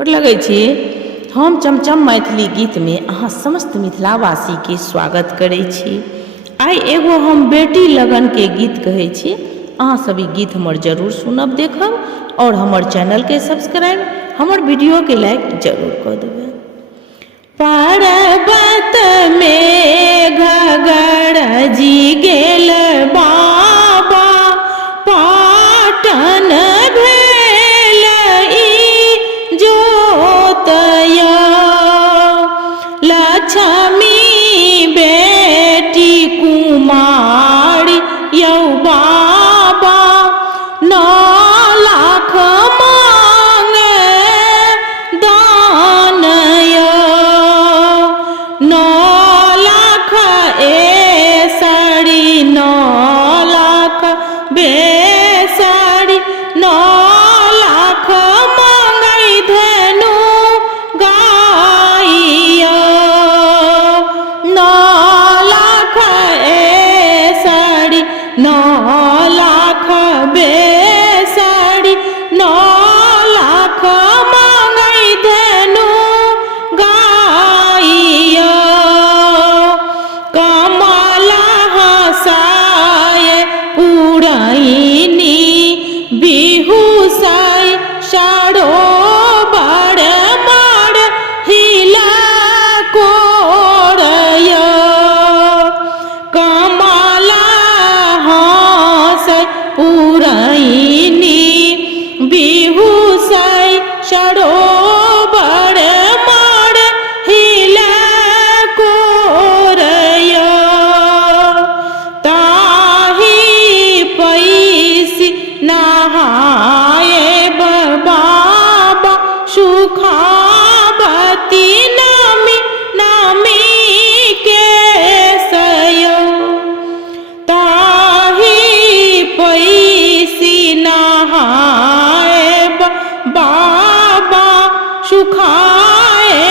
गोर लगै छी। हम चमचम मैथिली गीत में अहाँ समस्त मिथिलावासी के स्वागत करै छी। आई एगो हम बेटी लगन के गीत कहै छी। अहाँ सब ई गीत हमर जरूर सुनब, देखब और हमर चैनल के सब्सक्राइब, हमर वीडियो के लाइक जरूर कर देबै। पर्वत में गरजी गेल बाबा, पाटन भेल ई जोतया, लक्ष्मी बेटी कुमारी यौ बाबा, 9 लाख मांगे दान यौ, 9 लाख एसरी 9 लाख बेसरी, 9 लाख मांगै धेनु गाइया, 9 लाख एसरी 9 लाख बेसरी, 9 लाख मांगै धेनु गाइया, कमला हसाए पुरैनी बिहुसाई सरोवर मार हिला कोरया, कमला हसाए पुरैनी बिहुसाई सरोवर मार हिला कोरया, ताही पैसी नहाए बाबा, सुखावती नामी नामी के सयो, ताही पैसी नहाए बाबा, सुखाए